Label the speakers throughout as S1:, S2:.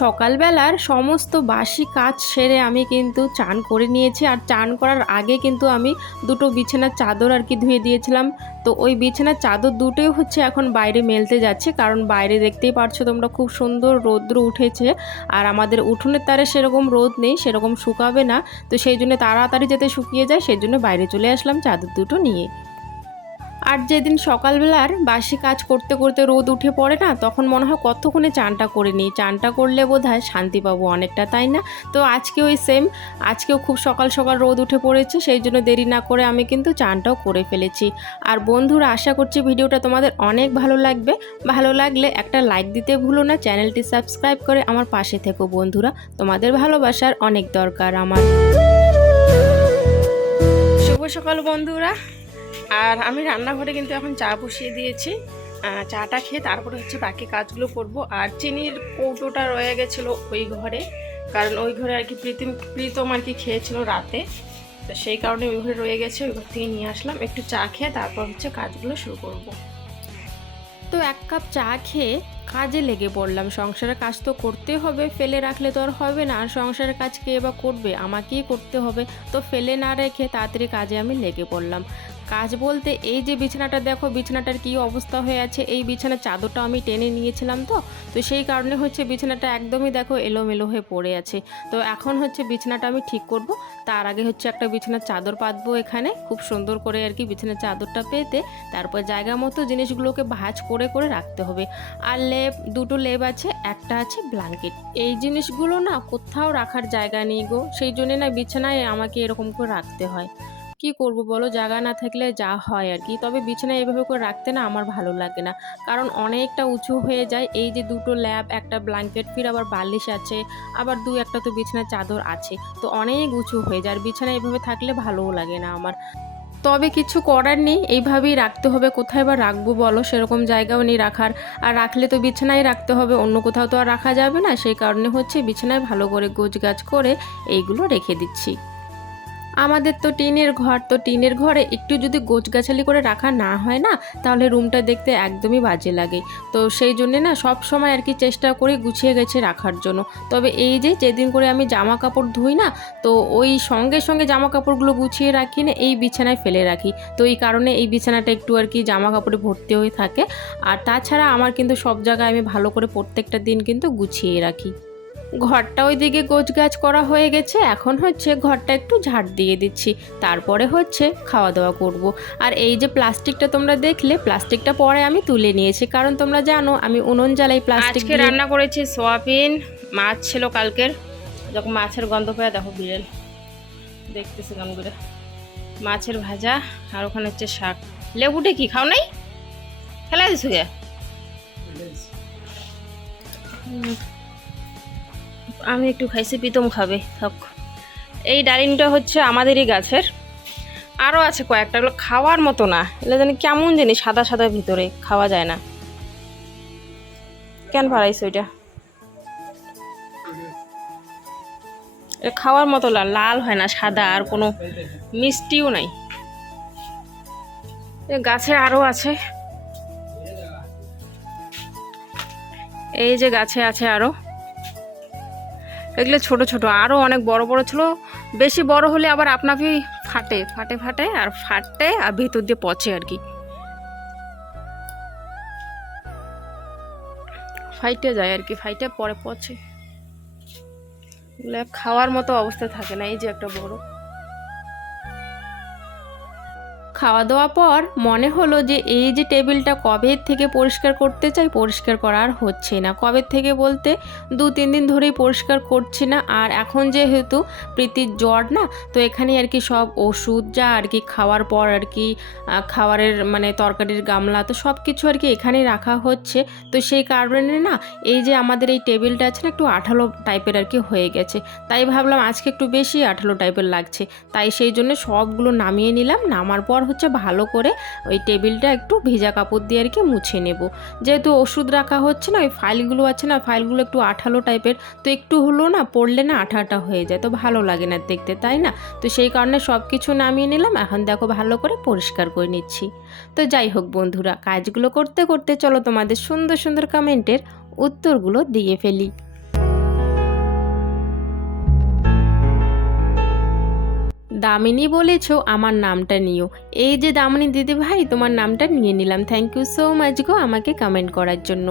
S1: সকালবেলার সমস্ত বাসি কাজ সেরে আমি কিন্তু চান করে নিয়েছি। আর চান করার আগে কিন্তু আমি দুটো বিছানার চাদর আর কি ধুয়ে দিয়েছিলাম। তো ওই বিছানার চাদর দুটোই হচ্ছে এখন বাইরে মেলতে যাচ্ছে। কারণ বাইরে দেখতেই পারছ তোমরা খুব সুন্দর রৌদ্র উঠেছে। আর আমাদের উঠোনের তারে সেরকম রোদ নেই, সেরকম শুকাবে না। তো সেই জন্য তাড়াতাড়ি যাতে শুকিয়ে যায়, সেই জন্য বাইরে চলে আসলাম চাদর দুটো নিয়ে। আর যেদিন সকালবেলার বাসি কাজ করতে করতে রোদ উঠে পড়ে না, তখন মনে হয় কতক্ষণে চানটা করে নিই। চানটা করলে বোধ হয় শান্তি পাবো অনেকটা, তাই না? তো আজকে ওই সেম আজকেও খুব সকাল সকাল রোদ উঠে পড়েছে, সেই জন্য দেরি না করে আমি কিন্তু চানটাও করে ফেলেছি। আর বন্ধুরা, আশা করছি ভিডিওটা তোমাদের অনেক ভালো লাগবে। ভালো লাগলে একটা লাইক দিতে ভুলো না, চ্যানেলটি সাবস্ক্রাইব করে আমার পাশে থেকো বন্ধুরা। তোমাদের ভালোবাসার অনেক দরকার আমার। শুভ সকাল বন্ধুরা। আর আমি রান্নাঘরে কিন্তু এখন চা বসিয়ে দিয়েছি। চাটা খেয়ে তারপরে হচ্ছে বাকি কাজগুলো করব। আর চিনির কৌটোটা রয়ে গেছিল ওই ঘরে। কারণ ওই ঘরে আর কি প্রীতিম, প্রীতম আর কি খেয়েছিল রাতে। তো সেই কারণে ওই ঘরে রয়ে গেছে, ওই ঘর থেকে নিয়ে আসলাম। একটু চা খেয়ে তারপর হচ্ছে কাজগুলো শুরু করব। তো এক কাপ চা খেয়ে কাজে লেগে পড়লাম। সংসারের কাজ তো করতে হবে, ফেলে রাখলে তো আর হবে না। আর সংসারের কাজ কে বা করবে? আমাকেই করতে হবে। তো ফেলে না রেখে তাড়াতাড়ি কাজে আমি লেগে পড়লাম। কাজ বলতে এই যে বিছানাটা দেখো, বিছানাটার কী অবস্থা হয়ে আছে? এই বিছানার চাদরটা আমি টেনে নিয়েছিলাম তো তো সেই কারণে হচ্ছে বিছানাটা একদমই দেখো এলোমেলো হয়ে পড়ে আছে। তো এখন হচ্ছে বিছানাটা আমি ঠিক করব। তার আগে হচ্ছে একটা বিছানার চাদর পাতবো এখানে, খুব সুন্দর করে আর কি বিছানার চাদরটা পেতে। তারপর জায়গা মতো জিনিসগুলোকে ভাঁজ করে করে রাখতে হবে। আর লেপ, দুটো লেপ আছে, একটা আছে ব্ল্যাঙ্কেট। এই জিনিসগুলো না কোথাও রাখার জায়গা নেই গো। সেই জন্যে না বিছানায় আমাকে এরকম করে রাখতে হয়। কি করব বলো? জায়গা না থাকলে যা হয় আর কি। তবে বিছানায় এভাবে করে রাখতে না আমার ভালো লাগে না। কারণ অনেকটা উঁচু হয়ে যায়। এই যে দুটো ল্যাব, একটা ব্ল্যাঙ্কেট, ফির আবার বালিশ আছে। আবার দু একটা তো বিছানার চাদর আছে। তো অনেক উঁচু হয়ে যায়। আর বিছানায় এভাবে থাকলে ভালোও লাগে না আমার। তবে কিছু করার নেই। এইভাবেই রাখতে হবে। কোথায় বা রাখব বলো? সেরকম জায়গাও নেই রাখার। আর রাখলে তো বিছানায় রাখতে হবে। অন্য কোথাও তো আর রাখা যাবে না। সেই কারণে হচ্ছে বিছানায় ভালো করে গোছ গাছ করে এইগুলো রেখে দিচ্ছি। আমাদের তো টিনের ঘর, তো টিনের ঘরে একটু যদি গোছগাছালি করে রাখা না হয় না, তাহলে রুমটা দেখতে একদমই বাজে লাগে। তো সেই জন্যে না সব সময় আর কি চেষ্টা করি গুছিয়ে গেছে রাখার জন্য। তবে এই যে যেদিন করে আমি জামা কাপড় ধুই না, তো ওই সঙ্গে সঙ্গে জামা কাপড়গুলো গুছিয়ে রাখি না, এই বিছানায় ফেলে রাখি। তো এই কারণে এই বিছানাটা একটু আর কি জামা কাপড়ে ভর্তি হয়ে থাকে। আর তাছাড়া আমার কিন্তু সব জায়গায় আমি ভালো করে প্রত্যেকটা দিন কিন্তু গুছিয়ে রাখি। ঘরটা ওইদিকে গোছগাছ করা হয়ে গেছে এখন হচ্ছে ঘরটা একটু ঝাড় দিয়ে দিচ্ছি। তারপরে হচ্ছে খাওয়া দাওয়া করব। আর এই যে প্লাস্টিকটা তোমরা দেখলে প্লাস্টিকটা পরে আমি তুলে নিয়েছি। কারণ তোমরা জানো আমি উনুন জ্বালাই প্লাস্টিক
S2: রান্না করেছি সোয়াবিন মাছ ছিল কালকের। যখন মাছের গন্ধ পেয়ে দেখো বিড়েল। দেখতেছি কেমন করে। মাছের ভাজা আর ওখানে হচ্ছে শাক। লেবুটে কি খাও নাই? খেলা দিছো গে হুম। আমি একটু খাইছি, প্রীতম খাবে, থাক। এই ডালিমটা হচ্ছে আমাদেরই গাছের। আরও আছে কয়েকটা, এগুলো খাওয়ার মতো না। এগুলো জানি কেমন জানি সাদা সাদা ভিতরে, খাওয়া যায় না। কেন ফারাইছো ওইটা খাওয়ার মতো লাল লাল হয় না, সাদা, আর কোনো মিষ্টিও নাই। গাছে আরও আছে। এই যে গাছে আছে আরও এগুলো ছোট ছোট আরও অনেক বড় বড় ছিল। বেশি বড় হলে আবার আপনাকেই ফাটে ফাটে ফাটে, আর ফাটে আর ভেতর দিয়ে পচে আর কি। ফাইটে যায় আর কি, ফাইটে পরে পচে। এগুলো খাওয়ার মতো অবস্থা থাকে না, এই যে একটা বড়।
S1: খাওয়া দাওয়া পর মনে হলো যে এই যে টেবিলটা কবে থেকে পরিষ্কার করতে চাই, পরিষ্কার করা আর হচ্ছে না। কবে থেকে বলতে দু, তিন দিন ধরেই পরিষ্কার করছি না। আর এখন যেহেতু প্রীতির জ্বর না, তো এখানে আর কি সব ওষুধ যা আর কি খাওয়ার পর আর কি খাবারের মানে তরকারির গামলা, তো সব কিছু আর কি এখানেই রাখা হচ্ছে। তো সেই কারণে না, এই যে আমাদের এই টেবিলটা আছে না, একটু আঠালো টাইপের আর কি হয়ে গেছে। তাই ভাবলাম আজকে একটু বেশি আঠালো টাইপের লাগছে। তাই সেই জন্য সবগুলো নামিয়ে নিলাম, নামার পর হচ্ছে ভালো করে ওই টেবিলটা একটু ভেজা কাপড় দিয়ে আর কি মুছে নেব। যেহেতু ওষুধ রাখা হচ্ছে না, ওই ফাইলগুলো আছে না, ফাইলগুলো একটু আঠালো টাইপের, তো একটু হলো না, পড়লে না আঠা আঠা হয়ে যায়, তো ভালো লাগে না দেখতে, তাই না? তো সেই কারণে সব কিছু নামিয়ে নিলাম, এখন দেখো ভালো করে পরিষ্কার করে নিচ্ছি। তো যাই হোক বন্ধুরা, কাজগুলো করতে করতে চলো তোমাদের সুন্দর সুন্দর কমেন্টের উত্তরগুলো দিয়ে ফেলি। দামিনী বলেছ, আমার নামটা নিও। এই যে দামিনী দিদি ভাই তোমার নামটা নিয়ে নিলাম। থ্যাংক ইউ সো মাচ গো আমাকে কমেন্ট করার জন্য।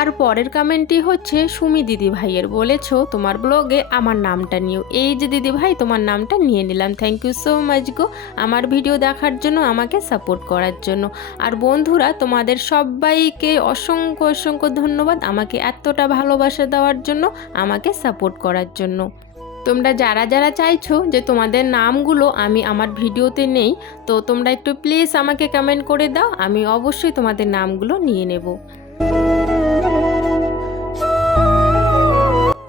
S1: আর পরের কমেন্টটি হচ্ছে সুমি দিদি ভাইয়ের বলেছ, তোমার ব্লগে আমার নামটা নিও। এই যে দিদি ভাই তোমার নামটা নিয়ে নিলাম। থ্যাংক ইউ সো মাচ গো আমার ভিডিও দেখার জন্য, আমাকে সাপোর্ট করার জন্য। আর বন্ধুরা, তোমাদের সবাইকে অসংখ্য অসংখ্য ধন্যবাদ আমাকে এতটা ভালোবাসা দেওয়ার জন্য, আমাকে সাপোর্ট করার জন্য। তোমরা যারা যারা চাইছো যে তোমাদের নামগুলো আমি আমার ভিডিওতে নেই, তো তোমরা একটু প্লিজ আমাকে কমেন্ট করে দাও, আমি অবশ্যই তোমাদের নামগুলো নিয়ে নেব।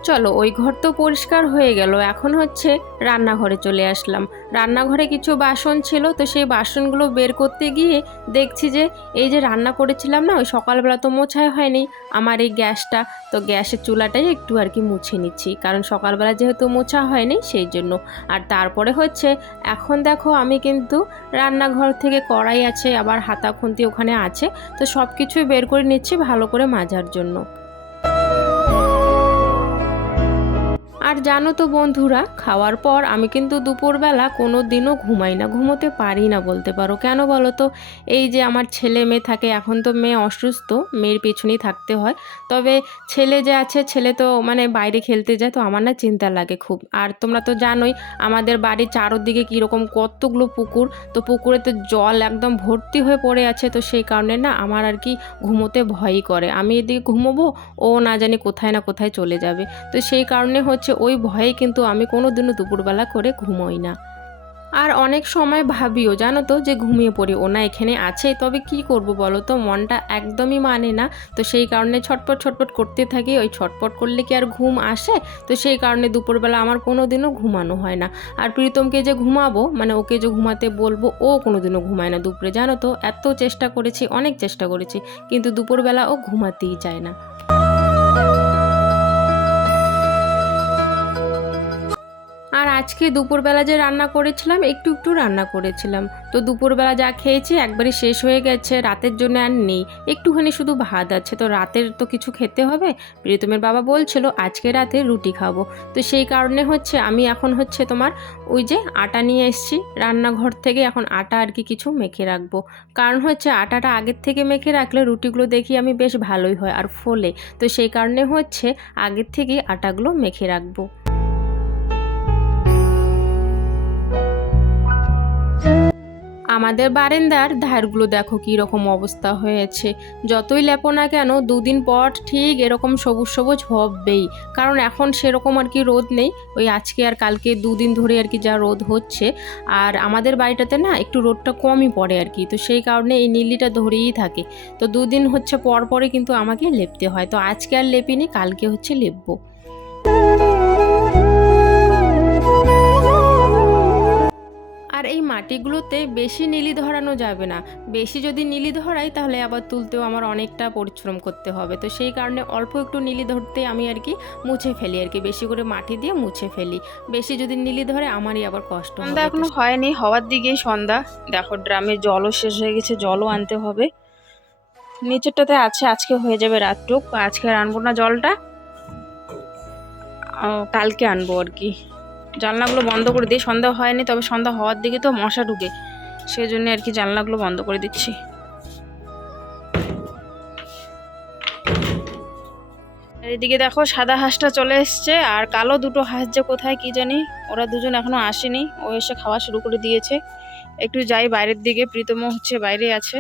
S1: চলো, ওই ঘর তো পরিষ্কার হয়ে গেল, এখন হচ্ছে রান্নাঘরে চলে আসলাম। রান্নাঘরে কিছু বাসন ছিল, তো সেই বাসনগুলো বের করতে গিয়ে দেখছি যে এই যে রান্না করেছিলাম না, ওই সকালবেলা তো মোছাই হয়নি, আমার এই গ্যাসটা, তো গ্যাসের চুলাটাই একটু আর কি মুছে নিচ্ছি, কারণ সকালবেলা যেহেতু মোছা হয়নি সেই জন্য। আর তারপরে হচ্ছে, এখন দেখো আমি কিন্তু রান্নাঘর থেকে কড়াই আছে, আবার হাতা খুন্তি ওখানে আছে, তো সব কিছুই বের করে নিচ্ছি ভালো করে মাজার জন্য। আর জানো তো বন্ধুরা, খাওয়ার পর আমি কিন্তু দুপুরবেলা কোনো দিনও ঘুমাই না, ঘুমোতে পারি না বলতে পারো। কেন বলো তো? এই যে আমার ছেলে মেয়ে থাকে, এখন তো মেয়ে অসুস্থ, মেয়ের পেছনেই থাকতে হয়। তবে ছেলে যে আছে, ছেলে তো মানে বাইরে খেলতে যায়, তো আমার না চিন্তা লাগে খুব। আর তোমরা তো জানোই, আমাদের বাড়ির চারোদিকে কীরকম কতগুলো পুকুর, তো পুকুরে তো জল একদম ভর্তি হয়ে পড়ে আছে, তো সেই কারণে না আমার আর কি ঘুমোতে ভয়ই করে। আমি এদিকে ঘুমোবো, ও না জানি কোথায় না কোথায় চলে যাবে। তো সেই কারণে হচ্ছে ওই ভয়ে কিন্তু আমি কোনো দিনও দুপুরবেলা করে ঘুমোই না। আর অনেক সময় ভাবিও, জানো তো, যে ঘুমিয়ে পড়ি। ওনা এখানে আছে, তবে কি করব বলো তো? মনটা একদমই মানে না। তো সেই কারণে ছটপট ছটপট করতে থাকি। ওই ছটপট করলে কি আর ঘুম আসে? তো সেই কারণে দুপুরবেলা আমার কোনো দিনও ঘুমানো হয় না। আর প্রীতমকে যে ঘুমাবো মানে ওকে যে ঘুমাতে বলব, ও কোনো দিনও ঘুমায় না দুপুরে। জানো তো, এত চেষ্টা করেছি, অনেক চেষ্টা করেছি। কিন্তু দুপুরবেলা ও ঘুমাতেই চায় না। আর আজকে দুপুরবেলা যে রান্না করেছিলাম, একটু একটু রান্না করেছিলাম। তো দুপুরবেলা যা খেয়েছি একবারে শেষ হয়ে গেছে, রাতের জন্য আর নেই। একটুখানি শুধু ভাত আছে, তো রাতের তো কিছু খেতে হবে। প্রীতমের বাবা বলছিল, আজকে রাতে রুটি খাব। তো সেই কারণে হচ্ছে, আমি এখন হচ্ছে তোমার ওই যে আটা নিয়ে এসেছি, রান্নাঘর থেকে এখন আটা আর কি কিছু মেখে রাখব। কারণ হচ্ছে, আটাটা আগের থেকে মেখে রাখলে রুটিগুলো দেখি আমি বেশ ভালোই হয়, আর ফোলে। তো সেই কারণে হচ্ছে, আগের থেকেই আটাগুলো মেখে রাখব। আমাদের বারেন্দার ধারগুলো দেখো কী রকম অবস্থা হয়েছে। যতই লেপো না কেন, দুদিন পর ঠিক এরকম সবুজ সবুজ হবেই। কারণ এখন সেরকম আর কি রোদ নেই। ওই আজকে আর কালকে দুদিন ধরে আর কি যা রোদ হচ্ছে। আর আমাদের বাড়িটাতে না একটু রোদটা কমই পড়ে আর কি। তো সেই কারণে এই নীলিটা ধরেই থাকে। তো দুদিন হচ্ছে পর পরে কিন্তু আমাকে লেপতে হয়। তো আজকে আর লেপিনি, কালকে হচ্ছে লেপবো। এই মাটিগুলোতে বেশি নীলি ধরানো যাবে না। বেশি যদি নীলি ধরাই তাহলে আবার তুলতেও আমার অনেকটা পরিশ্রম করতে হবে। তো সেই কারণে অল্প একটু নীলি ধরতে আমি আর কি মুছে ফেলি আর কি। বেশি করে মাটি দিয়ে মুছে ফেলি। বেশি যদি নীলি ধরে আমারই আবার কষ্ট
S2: সন্ধ্যা এখনও হয়নি হওয়ার দিকেই সন্ধ্যা। দেখো ড্রামে জলও শেষ হয়ে গেছে জলও আনতে হবে। নিচেরটাতে আছে আজকে হয়ে যাবে রাতটুক। আজকে আর আনব না জলটা। কালকে আনব আর কি। জানলাগুলো বন্ধ করে দিই। সন্ধ্যা হয়নি, তবে সন্ধ্যা হওয়ার দিকে তো মশা ঢুকে। সেই জন্য আর কি জানলাগুলো বন্ধ করে দিচ্ছি। এদিকে দেখো সাদা হাঁসটা চলে এসছে, আর কালো দুটো হাঁস যে কোথায় কি জানি, ওরা দুজন এখনও আসেনি। ও এসে খাওয়া শুরু করে দিয়েছে। একটু যাই বাইরের দিকে, প্রীতমও হচ্ছে বাইরে আছে।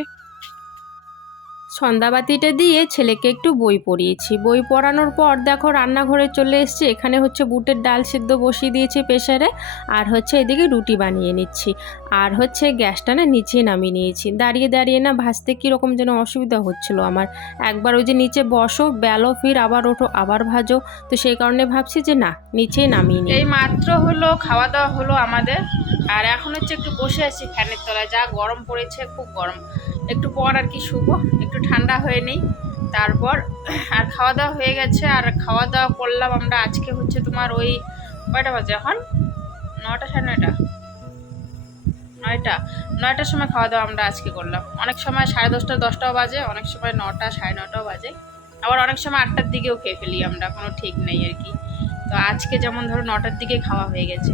S1: সন্ধ্যাবাতিটা দিয়ে ছেলেকে একটু বই পড়িয়েছি। বই পড়ানোর পর দেখো রান্নাঘরে চলে এসেছি। এখানে হচ্ছে বুটের ডাল সিদ্ধ বসিয়ে দিয়েছি প্রেশারে আর হচ্ছে এদিকে রুটি বানিয়ে নিচ্ছি। আর হচ্ছে গ্যাসটা না নিচে নামিয়ে নিয়েছি। দাঁড়িয়ে দাঁড়িয়ে না ভাজতে কীরকম যেন অসুবিধা হচ্ছিল আমার। একবার ওই যে নিচে বসো, বেলো, ফির আবার ওঠো, আবার ভাজো। তো সেই কারণে ভাবছি যে না নিচেই নামিয়ে নিই।
S2: এই মাত্র হলো খাওয়া দাওয়া হলো আমাদের। আর এখন হচ্ছে একটু বসে আছি ফ্যানের তলায়। যা গরম পড়েছে, খুব গরম। একটু পর আর কি শুভ একটু ঠান্ডা হয়ে নেই। তারপর আর খাওয়া দাওয়া হয়ে গেছে, আর খাওয়া দাওয়া করলাম আমরা আজকে হচ্ছে তোমার ওই কয়টা বাজে এখন? নটা সাড়ে নয়টা। নয়টা। নয়টার সময় খাওয়া দাওয়া আমরা আজকে করলাম। অনেক সময় সাড়ে দশটা, দশটাও বাজে, অনেক সময় নটা, সাড়ে নটাও বাজে। আবার অনেক সময় আটটার দিকেও খেয়ে ফেলি আমরা, কোনো ঠিক নেই আর কি। তো আজকে যেমন ধরো নটার দিকে খাওয়া হয়ে গেছে।